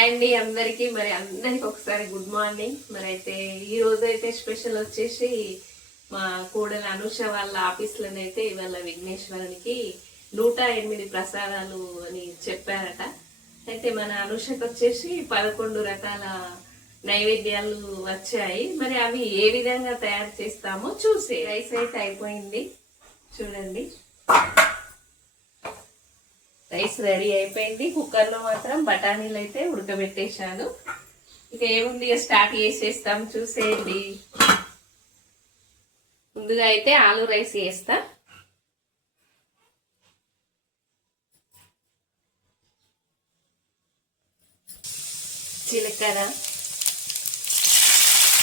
Hi అండి అందరికి. మరి అందరికి ఒకసారి గుడ్ మార్నింగ్. మరి అయితే ఈ రోజు అయితే స్పెషల్ వచ్చేసి మా కోడల అనుష వాళ్ళ ఆఫీస్లోనైతే ఇవాళ విఘ్నేశ్వరునికి నూట ఎనిమిది ప్రసాదాలు అని చెప్పారట. అయితే మన అనుషకు వచ్చేసి పదకొండు రకాల నైవేద్యాలు వచ్చాయి. మరి అవి ఏ విధంగా తయారు చేస్తామో చూసి రైస్ అయితే అయిపోయింది. చూడండి. రైస్ రెడీ అయిపోయింది. కుక్కర్లో మాత్రం బఠానీలు అయితే ఉడకబెట్టేశాను. ఇక ఏముంది ఇక స్టార్ట్ చేసేస్తాం చూసేయండి. ముందుగా అయితే ఆలు రైస్ వేస్తా జీలకర్ర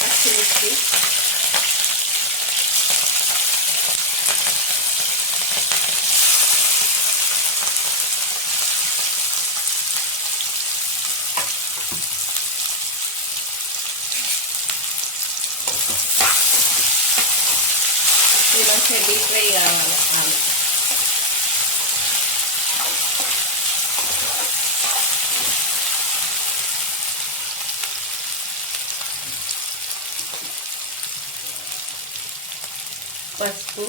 పచ్చిమిర్చి ఇది మంచిగా డీప్ ఫ్రై కావాలి. ఆలు పసుపు.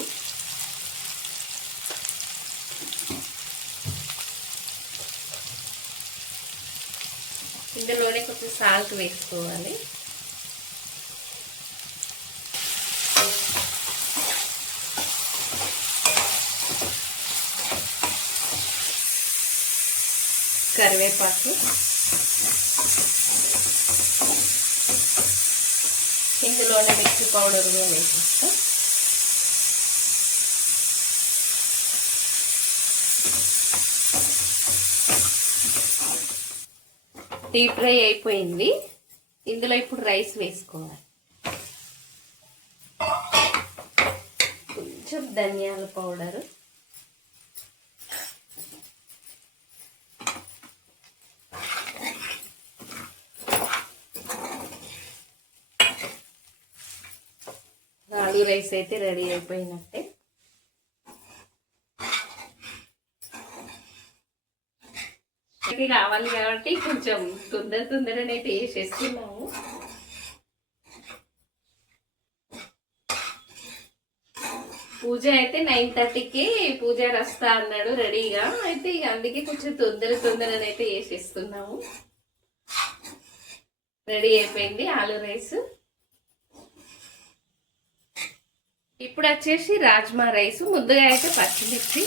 ఇందులోనే కొంచెం సాల్ట్ వేసుకోవాలి. కరివేపాకు. ఇందులోనే మిర్చి పౌడర్ కూడా వేసేస్తా. డీప్ ఫ్రై అయిపోయింది. ఇందులో ఇప్పుడు రైస్ వేసుకోవాలి. కొంచెం ధనియాల పౌడరు ఆలు రైస్ అయితే రెడీ అయిపోయినట్టే. ఇది కావాలి కాబట్టి కొంచెం తొందర తొందర అయితే వేసేస్తున్నాము పూజ అయితే నైన్ థర్టీకి పూజ రస్తా అన్నాడు రెడీగా. అయితే ఇక అందుకే కొంచెం తొందర తొందరనైతే వేసేస్తున్నాము రెడీ అయిపోయింది ఆలు రైస్. ఇప్పుడు వచ్చేసి రాజ్మా రైస్. ముందుగా అయితే పచ్చిమిర్చి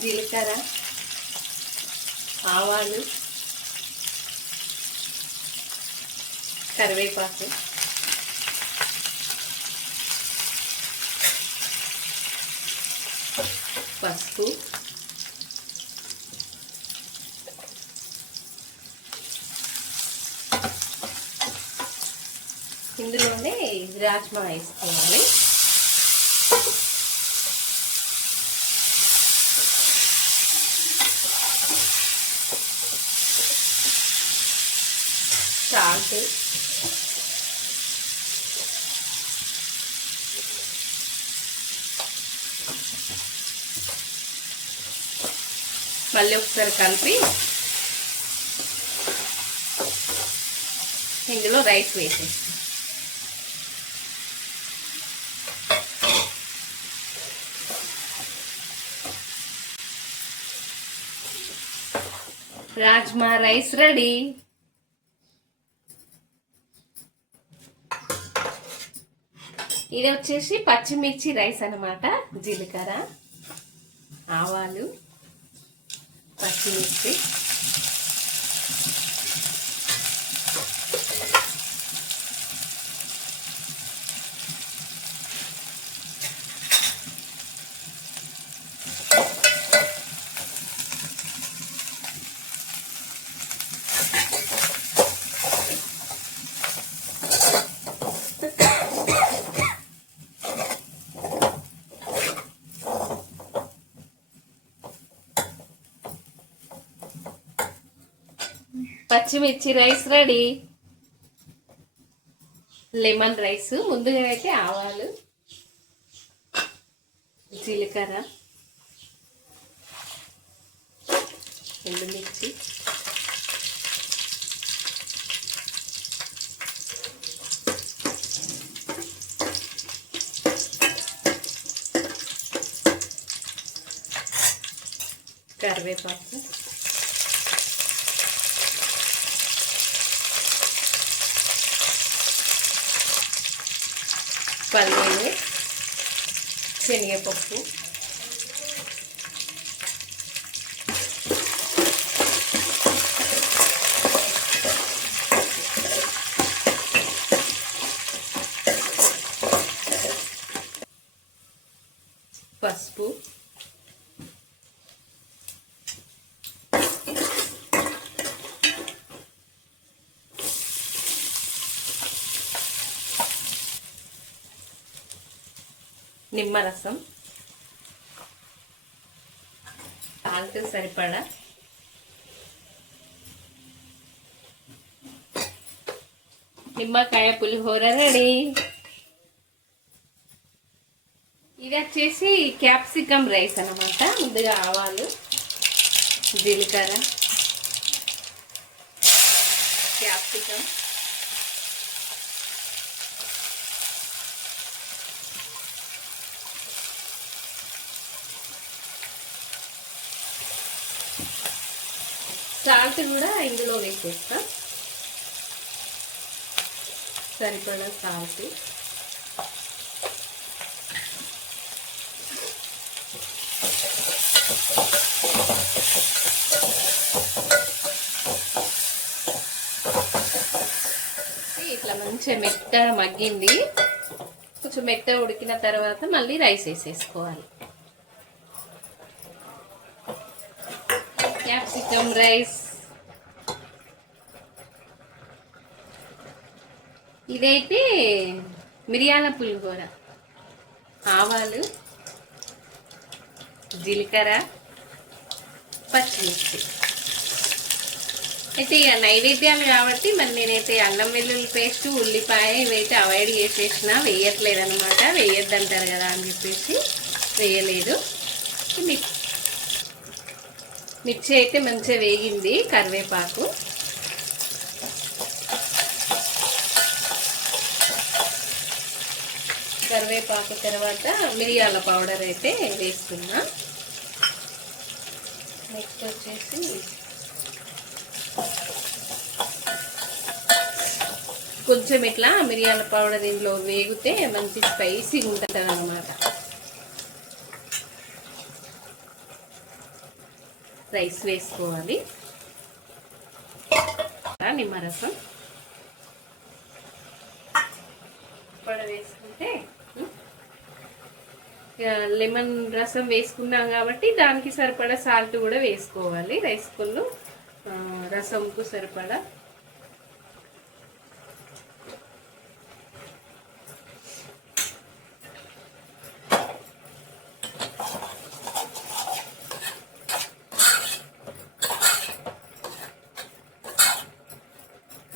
జీలకర్ర ఆవాలు కరివేపాకు. పసుపు ఇందులోనే రాజ్మా వేసుకోవాలి సాల్ట్ మళ్ళీ ఒకసారి కలిపి ఇందులో రైస్ వేసేస్తాం రాజ్మా రైస్ రెడీ. ఇది వచ్చేసి పచ్చిమిర్చి రైస్ అన్నమాట జీలకర్ర ఆవాలు పచ్చిమిర్చి. పచ్చిమిర్చి రైస్ రెడీ. లెమన్ రైస్ ముందుగా అయితే ఆవాలు జీలకర్ర ఎండుమిర్చి కరివేపాకు. శనగపప్పు పసుపు. నిమ్మరసం. సాల్ట్ సరిపడా? నిమ్మకాయ పులిహోర రెడీ. ఇది వచ్చేసి క్యాప్సికమ్ రైస్ అన్నమాట. ముందుగా ఆవాలు జీలకర్ర క్యాప్సికమ్ సాల్ట్ కూడా ఇందులో వేసేస్తా. సరిపడా సాల్ట్. ఇట్లా మంచిగా మెత్త మగ్గింది. కొంచెం మెత్త ఉడికిన తర్వాత మళ్ళీ రైస్ వేసేసుకోవాలి. Capsicum rice. ఇదైతే మిరియాల పులిహోర. ఆవాలు జీలకర్ర పచ్చిమిర్చి. అయితే ఇక నైవేద్యాలు కాబట్టి మరి నేనైతే అల్లం వెల్లుల్లి పేస్ట్ ఉల్లిపాయ ఇవైతే అవాయిడ్ చేసేసిన వేయట్లేదు అనమాట వేయొద్దంటారు కదా అని చెప్పేసి వేయలేదు. మిక్స్ మిర్చి అయితే మంచిగా వేగింది కరివేపాకు. కరివేపాకు తర్వాత మిరియాల పౌడర్ అయితే వేస్తున్నా. నెక్స్ట్ వచ్చేసి కొంచెం ఇట్లా మిరియాల పౌడర్ ఇందులో వేగితే మంచి స్పైసీగా ఉంటుంది అన్నమాట రైస్ వేసుకోవాలి. నిమ్మరసం పొడ వేసుకుంటే లెమన్ రసం వేసుకున్నాం కాబట్టి దానికి సరిపడా సాల్ట్ కూడా వేసుకోవాలి. రైస్ పుల్లు రసంకు సరిపడా.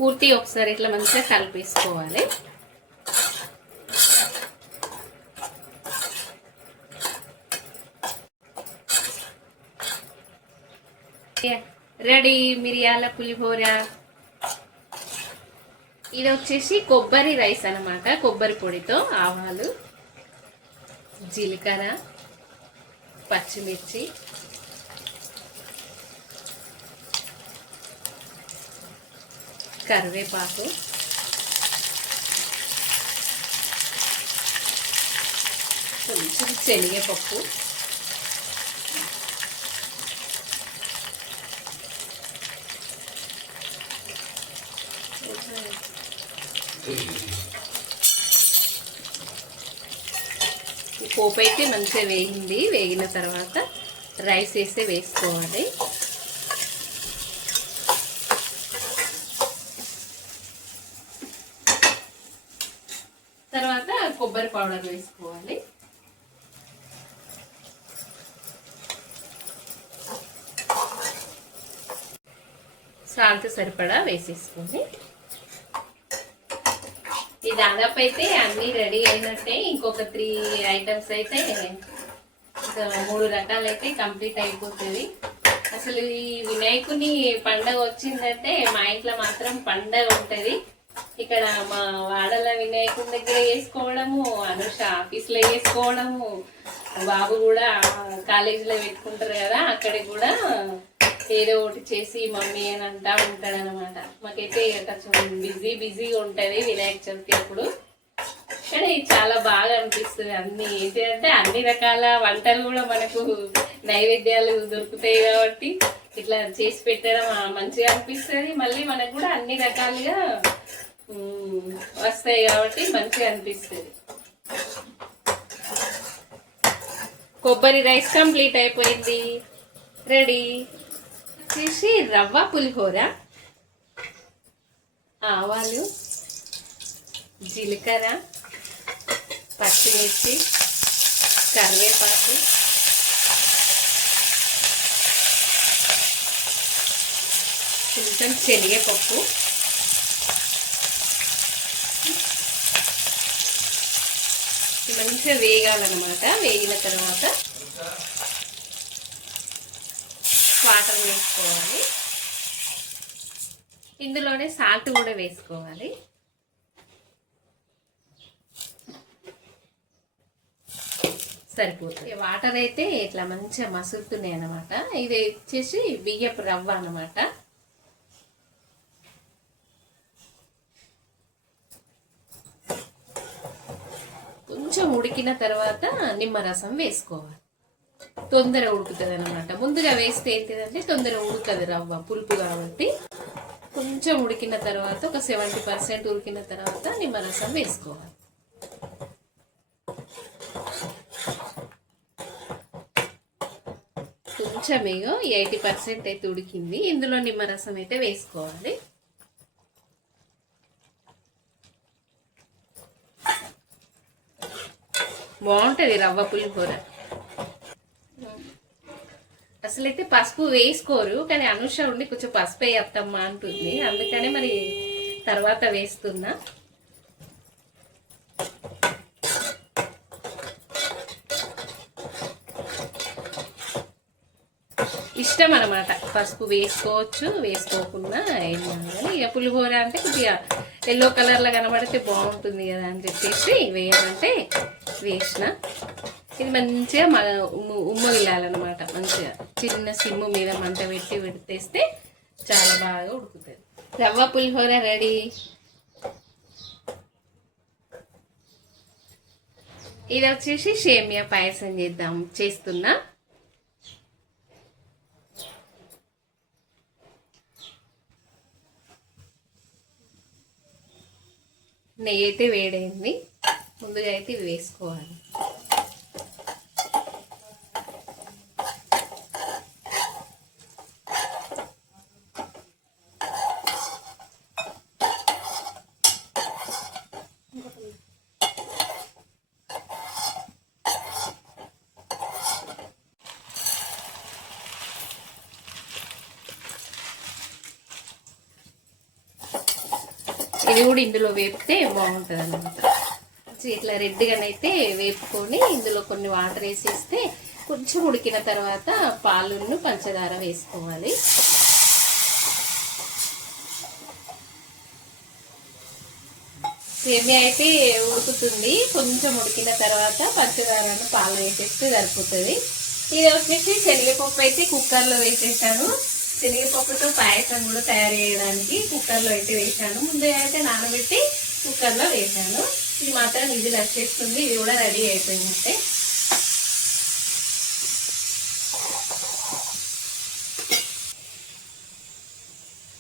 పూర్తి ఒకసారి ఇట్లా మంచిగా కలిపేసుకోవాలి. రెడీ మిరియాల పులిహోర. ఇది వచ్చేసి కొబ్బరి రైస్ అన్నమాట కొబ్బరి పొడితో ఆవాలు జీలకర్ర పచ్చిమిర్చి. కరివేపాకు. కొంచెం శనగపప్పు. పోపు అయితే మంచిగా వేగింది. వేగిన తర్వాత రైస్ వేస్తే వేసుకోవాలి. తర్వాత కొబ్బరి పౌడర్ వేసుకోవాలి. సాల్ట్ సరిపడా వేసేసుకోండి ఈ దాదాపు అయితే అన్నీ రెడీ అయినట్టే ఇంకొక త్రీ ఐటమ్స్ అయితే మూడు రకాలైతే కంప్లీట్ అయిపోతుంది. అసలు ఈ వినాయకుని పండగ వచ్చిందంటే మా ఇంట్లో మాత్రం పండగ ఉంటుంది. ఇక్కడ మా వాడల వినాయకుని దగ్గర వేసుకోవడము అనుష ఆఫీస్లో వేసుకోవడము బాబు కూడా కాలేజీలో పెట్టుకుంటారు కదా అక్కడికి కూడా ఏదో ఒకటి చేసి మమ్మీ అని అంటా ఉంటాడు అనమాట మాకైతే ఇక కొంచెం బిజీ బిజీగా ఉంటుంది వినాయక చవితి అప్పుడు. కానీ చాలా బాగా అనిపిస్తుంది అన్ని. ఏంటి అంటే అన్ని రకాల వంటలు కూడా మనకు నైవేద్యాలు దొరుకుతాయి కాబట్టి ఇట్లా చేసి పెట్టడం మంచిగా అనిపిస్తుంది. మళ్ళీ మనకు కూడా అన్ని రకాలుగా వస్తాయి కాబట్టి మంచిగా అనిపిస్తుంది. కొబ్బరి రైస్ కంప్లీట్ అయిపోయింది. రెడీ? వచ్చేసి రవ్వ పులిహోర. ఆవాలు జీలకర్ర పచ్చిమిర్చి కరివేపాకు. కొంచెం శనగపప్పు. మంచిగా వేగాలన్నమాట. వేగిన తర్వాత వాటర్ వేసుకోవాలి. ఇందులోనే సాల్ట్ కూడా వేసుకోవాలి. సరిపోతుంది. వాటర్ అయితే ఇట్లా మంచిగా మసులుతున్నాయి అనమాట ఇది వచ్చేసి బియ్యపు రవ్వ అనమాట కొంచెం ఉడికిన తర్వాత నిమ్మరసం వేసుకోవాలి. తొందర ఉడుకుతుంది అనమాట ముందుగా వేస్తే ఏంటిదంటే తొందర ఉడుకుతుంది రవ్వ పులుపు కాబట్టి. కొంచెం ఉడికిన తర్వాత ఒక సెవెంటీ పర్సెంట్ ఉడికిన తర్వాత నిమ్మరసం వేసుకోవాలి. కొంచెం ఇగో ఎయిటీ పర్సెంట్ అయితే ఉడికింది. ఇందులో నిమ్మరసం అయితే వేసుకోవాలి. బాగుంటుంది రవ్వ పులిహోర. అసలైతే పసుపు వేసుకోరు కానీ అనుష ఉండి కొంచెం పసుపు వేయత్తమ్మా అంటుంది. అందుకనే మరి తర్వాత వేస్తున్నా. ఇష్టం అనమాట పసుపు వేసుకోవచ్చు వేసుకోకుండా ఏం కానీ ఇక పులిహోర అంటే కొద్దిగా ఎల్లో కలర్లో కనబడితే బాగుంటుంది కదా అని చెప్పేసి వేయాలంటే వేసిన. ఇది మంచిగా మన ఉమ్ము ఉమ్మగిలాలన్నమాట మంచిగా చిన్న సిమ్ము మీద మంట పెట్టి పెడితేస్తే చాలా బాగా ఉడుకుతుంది. రవ్వ పులిహోర రెడీ. ఇది వచ్చేసి సేమియా పాయసం చేద్దాం చేస్తున్నా. నెయ్యి అయితే వేడైంది. ముందుగా అయితే ఇవి వేసుకోవాలి ఇది కూడా ఇందులో వేపితే బాగుంటుంది అనమాట ఇట్లా రెడ్గానైతే వేపుకొని ఇందులో కొన్ని వాటర్ వేసేస్తే కొంచెం ఉడికిన తర్వాత పాలును పంచదార వేసుకోవాలి. సేమియా అయితే ఉడుకుతుంది. కొంచెం ఉడికిన తర్వాత పంచదారను పాలు వేసేస్తే సరిపోతుంది. ఇది వచ్చేసి శనగపప్పు అయితే కుక్కర్లో వేసేసాను. శనగపప్పుతో పాయసం కూడా తయారు చేయడానికి కుక్కర్లో అయితే వేసాను ముందే అయితే నానబెట్టి కుక్కర్లో వేసాను ఇది మాత్రం ఇది వచ్చేస్తుంది ఇది కూడా రెడీ అయిపోయిందంటే.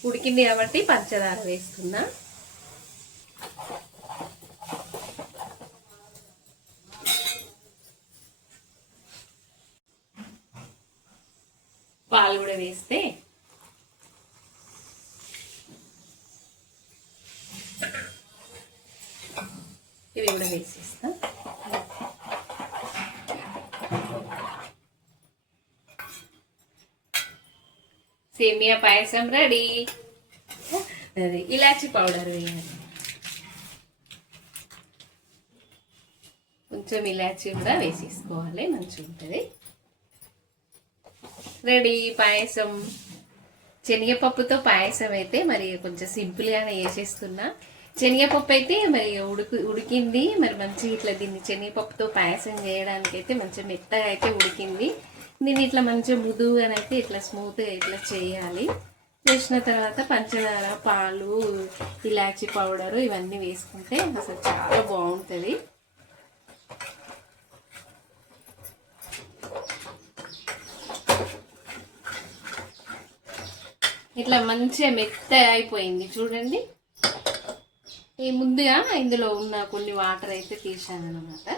ఉడికింది కాబట్టి పంచదార వేసుకున్నాను పాలు కూడా వేస్తే ఇవి కూడా వేసేస్తా సేమియా పాయసం రెడీ. అది ఇలాచి పౌడర్ వేయాలి కొంచెం ఇలాచి కూడా వేసేసుకోవాలి మంచిగా ఉంటుంది. రెడీ పాయసం. శనగపప్పుతో పాయసం అయితే మరి కొంచెం సింపుల్గానే వేసేస్తున్నా శనగపప్పు అయితే మరి ఉడుకు ఉడికింది. మరి మంచి ఇట్లా దీన్ని శనగపప్పుతో పాయసం చేయడానికి అయితే మంచిగా మెత్తగా అయితే ఉడికింది. దీన్ని ఇట్లా మంచిగా మృదువుగానైతే ఇట్లా స్మూత్గా ఇట్లా చేయాలి. చేసిన తర్వాత పంచదార పాలు ఇలాచి పౌడరు ఇవన్నీ వేసుకుంటే అసలు చాలా బాగుంటుంది. ఇట్లా మంచిగా మెత్త అయిపోయింది చూడండి. ఈ ముందుగా ఇందులో ఉన్న కొన్ని వాటర్ అయితే తీసాను అనమాట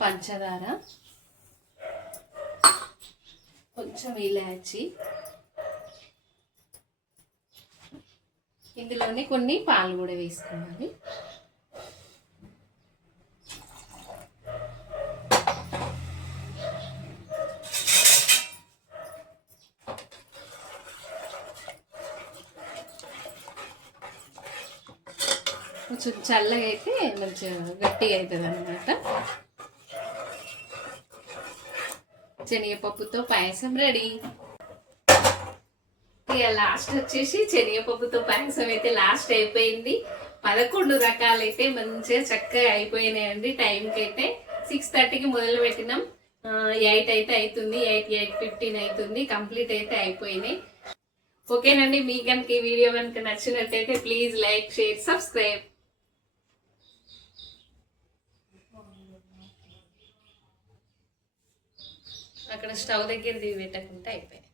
పంచదార కొంచెం ఇలాచి ఇందులోనే కొన్ని పాలు కూడా వేసుకోవాలి. కొంచెం చల్లగా అయితే మంచిగా గట్టిగా అవుతుంది అనమాట శనగపప్పుతో పాయసం రెడీ. ఇక లాస్ట్ వచ్చేసి శనగపప్పుతో పాయసం అయితే లాస్ట్ అయిపోయింది. పదకొండు రకాలైతే మంచిగా చక్కగా అయిపోయినాయండి టైంకి అయితే సిక్స్ థర్టీకి మొదలు పెట్టినాం. ఎయిట్ అయితే అవుతుంది ఎయిట్ ఎయిట్ ఫిఫ్టీన్ అవుతుంది కంప్లీట్ అయితే అయిపోయినాయి. ఓకేనండి మీకు కనుక ఈ వీడియో కనుక నచ్చినట్టయితే ప్లీజ్ లైక్ షేర్ సబ్స్క్రైబ్. అక్కడ స్టవ్ దగ్గర దిగి పెట్టకుండా అయిపోయాయి.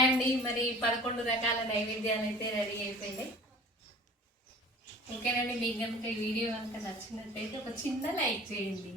హాయ్ అండి మరి పదకొండు రకాల నైవేద్యాలు అయితే రెడీ అయిపోయినాయి ఓకేనండి మీకు కనుక ఈ వీడియో కనుక నచ్చినట్టయితే ఒక చిన్న లైక్ చేయండి.